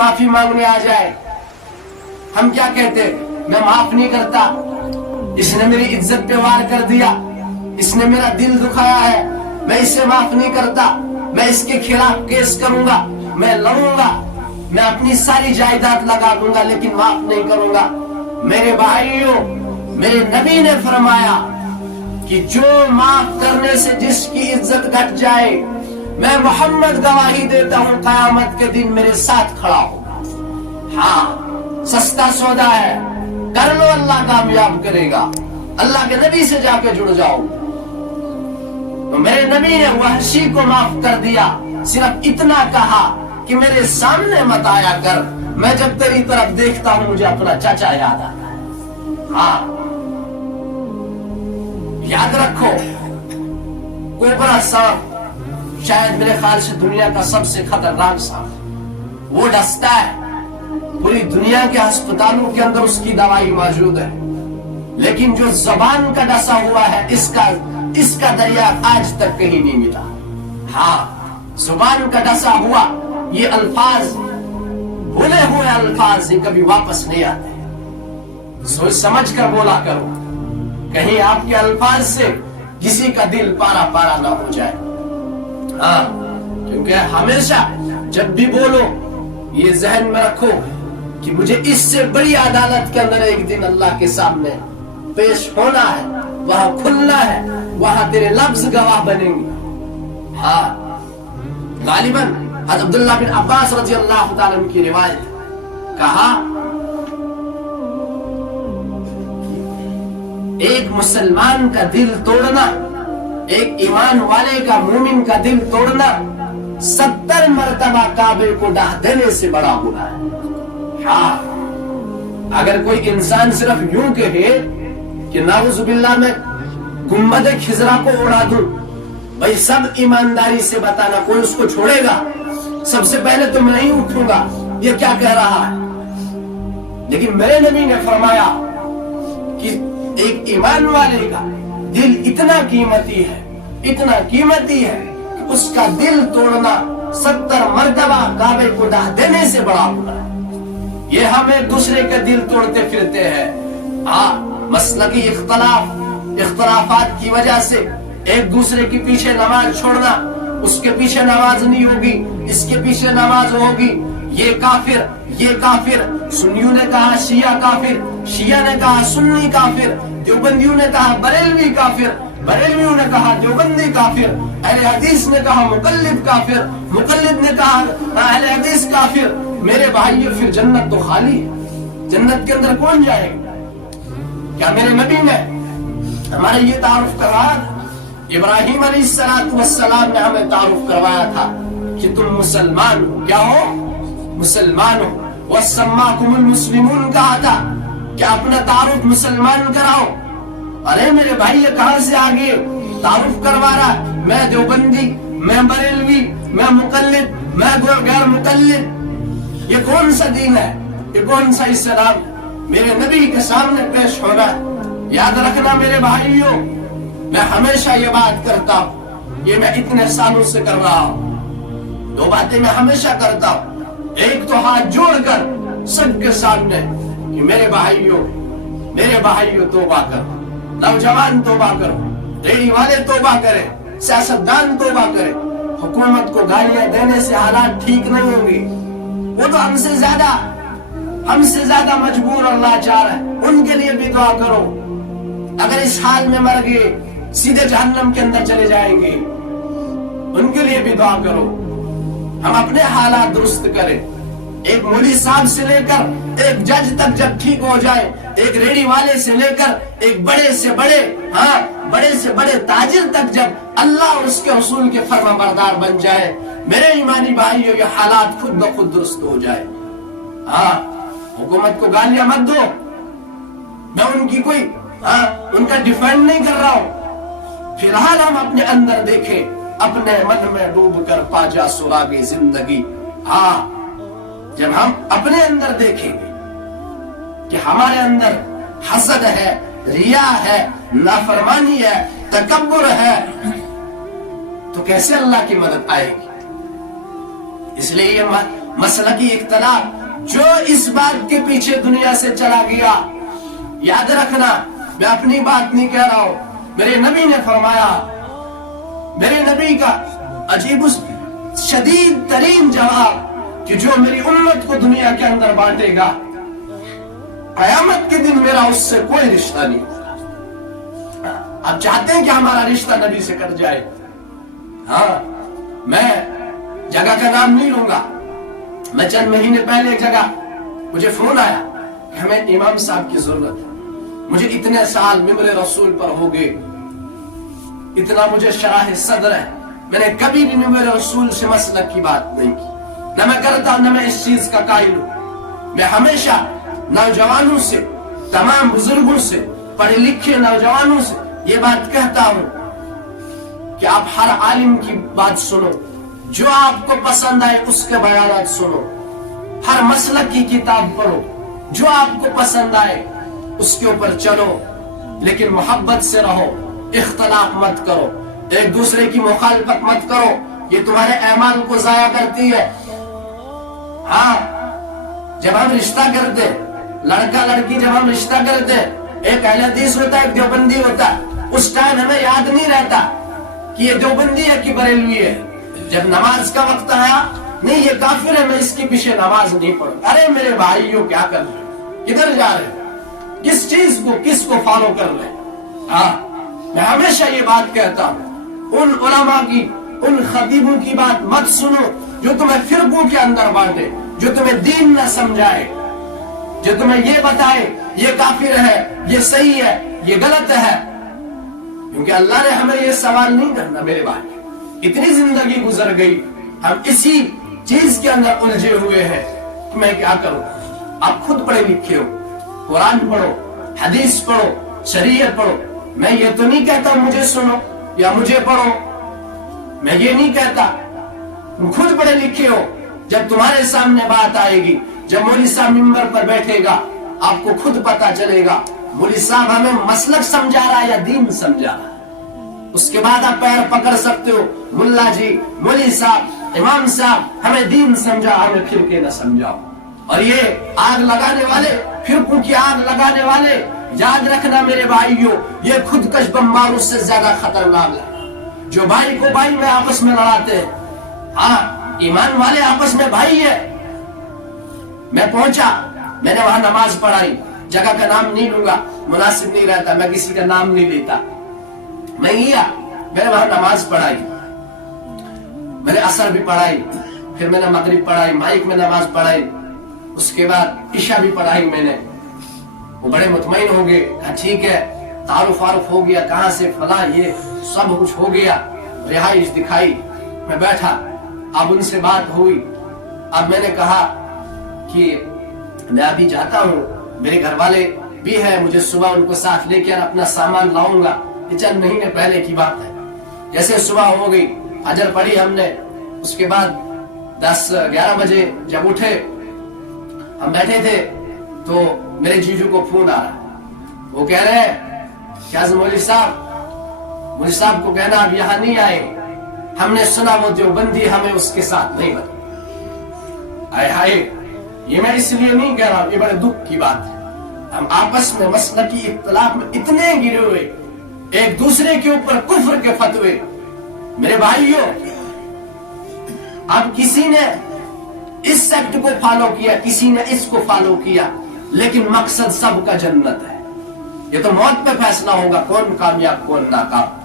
माफी मांगने आ जाए, हम क्या कहते, मैं माफ नहीं करता, इसने मेरी इज्जत पे वार कर दिया, इसने मेरा दिल दुखाया है, मैं इसे माफ नहीं करता, मैं इसके खिलाफ केस करूंगा, मैं लड़ूंगा, मैं अपनी सारी जायदाद लगा दूंगा, लेकिन माफ नहीं करूंगा। मेरे भाइयों, मेरे नबी ने फरमाया कि जो माफ करने से जिसकी इज्जत घट जाए, मैं मोहम्मद गवाही देता हूं कयामत के दिन मेरे साथ खड़ा होगा। हाँ, सस्ता सौदा है, कर लो, अल्लाह कामयाब करेगा। अल्लाह के नबी से जाके जुड़ जाओ। तो मेरे नबी ने वहशी को माफ कर दिया, सिर्फ इतना कहा कि मेरे सामने मत आया कर, मैं जब तेरी तरफ देखता हूं मुझे अपना चाचा याद आता है। हाँ, याद रखो, कोबरा सांप शायद मेरे ख्याल से दुनिया का सबसे खतरनाक सांप, वो डसता है, पूरी दुनिया के अस्पतालों के अंदर उसकी दवाई मौजूद है, लेकिन जो जबान का डसा हुआ है, इसका दरिया आज तक कहीं नहीं मिला। हाँ, जुबान का डसा हुआ ये अल्फाज, भूले हुए अल्फाज, ये कभी वापस नहीं आते। सोच समझ कर बोला करो, कहीं आपके अल्फाज से किसी का दिल पारा पारा ना हो जाए। हाँ, क्योंकि हमेशा जब भी बोलो ये जहन में रखो कि मुझे इससे बड़ी अदालत के अंदर एक दिन अल्लाह के सामने पेश होना है, वहां खुलना है, वहां तेरे लफ्ज गवाह बनेंगे। हाँ, गालिबन अब्दुल्लाह बिन अब्बास रजी अल्लाह तआला अन्हु की रिवायत, कहा एक मुसलमान का दिल तोड़ना, एक ईमान वाले का, मोमिन का दिल तोड़ना 70 मरतबा काबे को ढा देने से बड़ा गुनाह है। हाँ, अगर कोई इंसान सिर्फ यूं कहे कि नाउजुबिल्लाह में गुम्बद खिजरा को उड़ा दूं, भाई सब ईमानदारी से बताना, कोई उसको छोड़ेगा? सबसे पहले तो मैं ही उठूंगा, ये क्या कह रहा है? लेकिन मेरे नबी ने फरमाया कि एक ईमान वाले का दिल इतना कीमती है, इतना कीमती है कि उसका दिल तोड़ना 70 मरतबा काबे को ढा देने से बड़ा गुनाह है। ये हम एक दूसरे के दिल तोड़ते फिरते हैं। हाँ, मसलकी इख्तलाफात की वजह से एक दूसरे के पीछे नमाज छोड़ना, उसके पीछे नमाज नहीं होगी, इसके पीछे नमाज होगी, ये काफिर, ये काफिर, सुन्नियों ने कहा शिया काफिर, शिया ने कहा सुन्नी काफिर, देवबंदियों ने कहा बरेलवी काफिर, बरेलवियों ने कहा देवबंदी काफिर, अहले हदीस ने कहा मुकल्लिद काफिर, मुकल्लिद ने कहा अहले हदीस काफिर। मेरे भाइयों, फिर जन्नत तो खाली है, जन्नत के अंदर कौन जाएगा? क्या मेरे नबी ने हमारे ये तारुफ करवाया था? इब्राहिम अलैहिस्सलाम ने हमें तारुफ करवाया था कि तुम मुसलमान हो। क्या हो? मुसलमान हो। वस्सम्माकुमुल मुस्लिमून कहा था, क्या अपना तारुफ मुसलमान कराओ? अरे मेरे भाई, ये कहां से आगे तारुफ करवा रहा? मैं देवबंदी, मैं बरेलवी, मैं मुकल्लिद, मैं गैर मुकल्लिद। ये कौन सा दीन है? ये कौन सा इस्लाम? मेरे नबी के सामने पेश होना। याद रखना मेरे भाइयों, मैं हमेशा ये बात करता हूं, ये मैं इतने सालों से कर रहा हूं। दो बातें मैं हमेशा करता हूं, एक तो हाथ जोड़कर सबके सामने कि मेरे भाइयों तौबा करो, नौजवान तौबा करो, रेडी वाले तौबा करें, सियासतदान तौबा करें। हुकूमत को गालियां देने से हालात ठीक नहीं होंगे, वो तो हमसे ज्यादा मजबूर और लाचार है, उनके लिए भी दुआ करो। अगर इस हाल में मर गए सीधे जहन्नम के अंदर चले जाएंगे, उनके लिए भी दुआ करो। हम अपने हालात दुरुस्त करें। एक मौलवी साहब से लेकर एक जज तक जब ठीक हो जाए, एक रेडी वाले से लेकर एक बड़े से बड़े ताजिर तक जब अल्लाह और उसके रसूल के फर्माबरदार बन जाए, मेरे ईमानी भाइयों, ये हालात खुद ब खुद दुरुस्त हो जाए। हाँ, हुकूमत को गालियां मत दो, मैं उनका डिफेंड नहीं कर रहा हूं। फिलहाल हम अपने अंदर देखें, अपने मन में डूब कर पाजा सुरागे जिंदगी। हाँ, जब हम अपने अंदर देखेंगे कि हमारे अंदर हसद है, रिया है, नाफरमानी है, तकब्बुर है, तो कैसे अल्लाह की मदद आएगी? इसलिए ये मसलकी इख्तलाफ, जो इस बात के पीछे दुनिया से चला गया, याद रखना मैं अपनी बात नहीं कह रहा हूं, मेरे नबी ने फरमाया, मेरे नबी का अजीब शदीद तरीन जवाब कि जो मेरी उम्मत को दुनिया के अंदर बांटेगा, कयामत के दिन मेरा उससे कोई रिश्ता नहीं होगा। आप चाहते हैं कि हमारा रिश्ता नबी से कट जाए? हाँ, मैं जगह का नाम नहीं लूंगा। मैं चंद महीने पहले एक जगह मुझे फोन आया कि हमें इमाम साहब की जरूरत है। मुझे इतने साल मिंबर रसूल पर हो गए, इतना मुझे शराह सदर है, मैंने कभी भी मिंबर रसूल से मसलक की बात नहीं की, न मैं करता न मैं इस चीज का कायल हूं। मैं हमेशा नौजवानों से, तमाम बुजुर्गों से, पढ़े लिखे नौजवानों से ये बात कहता हूं कि आप हर आलिम की बात सुनो, जो आपको पसंद आए उसके बयानात सुनो, हर मसलक की किताब पढ़ो, जो आपको पसंद आए उसके ऊपर चलो, लेकिन मोहब्बत से रहो, इख्तलाफ मत करो, एक दूसरे की मुखालफत मत करो, ये तुम्हारे ऐमान को जाया करती है। हाँ, जब हम रिश्ता करते, लड़का लड़की जब हम रिश्ता करते, एक अहले हदीस होता है, एक देवबंदी होता है, उस टाइम हमें याद नहीं रहता कि ये देवबंदी है कि बरेलवी है। जब नमाज का वक्त आया, नहीं ये काफिर है, मैं इसके पीछे नमाज नहीं पढ़। अरे मेरे भाइयों, क्या कर रहे हो, किधर जा रहे हो, किस चीज को, किसको फॉलो कर रहे हैं? हाँ, मैं हमेशा ये बात कहता हूं, उन उलमा की, उन खतीबों की बात मत सुनो जो तुम्हें फिरकों के अंदर बांटे, जो तुम्हें दीन न समझाए, जो तुम्हें ये बताए ये काफिर है, ये सही है, ये गलत है। क्योंकि अल्लाह ने हमें ये सवाल नहीं करना मेरे भाई। इतनी जिंदगी गुजर गई, हम इसी चीज के अंदर उलझे हुए हैं कि मैं क्या करूं। आप खुद पढ़े लिखे हो, कुरान पढ़ो, हदीस पढ़ो, शरीयत पढ़ो। मैं ये तो नहीं कहता मुझे सुनो या मुझे पढ़ो, मैं ये नहीं कहता। तुम खुद पढ़े लिखे हो, जब तुम्हारे सामने बात आएगी, जब मौलवी साहब मिंबर पर बैठेगा, आपको खुद पता चलेगा मौलवी साहब हमें मसलक समझा रहा है या दीन समझा रहा है। उसके बाद आप पैर पकड़ सकते हो, मुल्ला जी, मौलवी साहब, इमाम साहब हमें दीन समझा, हमें फिरके न समझाओ। और ये आग लगाने वाले, फिरकों की आग लगाने वाले, याद रखना मेरे भाइयों, ये खुदकश बमबारों से ज्यादा खतरनाक है, जो भाई को भाई में आपस में लड़ाते हैं। हाँ, ईमान वाले आपस में भाई है। मैं पहुंचा, मैंने वहां नमाज पढ़ाई, जगह का नाम नहीं लूंगा, मुनासिब नहीं रहता, मैं किसी का नाम नहीं लेता। मैं गया, मैंने वहां नमाज पढ़ाई, मैंने असर भी पढ़ाई, फिर मैंने मगरिब पढ़ाई, माइक में नमाज पढ़ाई, उसके बाद इशा भी पढ़ाई मैंने। वो बड़े मुतमईन हो गए, ठीक है, तारुफ वारुफ हो गया, कहां से फला, ये सब कुछ हो गया, रिहाइश दिखाई, मैं बैठा, अब उनसे बात हुई। अब मैंने कहा कि मैं अभी जाता हूँ, मेरे घर वाले भी है, मुझे सुबह उनको साथ लेकर अपना सामान लाऊंगा। ये चंद महीने पहले की बात है। जैसे सुबह हो गई, फजर पढ़ी हमने, उसके बाद 10-11 बजे जब उठे, हम बैठे थे, तो मेरे जीजू को फोन आ रहा। वो कह रहे हैं क्या मौलवी साहब को कहना अब यहाँ नहीं आए, हमने सुना वो देवबंदी, हमें उसके साथ नहीं बता। आए हाय, ये मैं इसलिए नहीं कह रहा, ये बड़े दुख की बात है। हम आपस में मसलकी इख्तिलाफ में इतने गिरे हुए, एक दूसरे के ऊपर कुफ्र के फतवे। मेरे भाइयों, अब किसी ने इस सेक्ट को फॉलो किया, किसी ने इसको फॉलो किया, लेकिन मकसद सबका जन्नत है। ये तो मौत पे फैसला होगा, कौन कामयाब कौन नाकाम।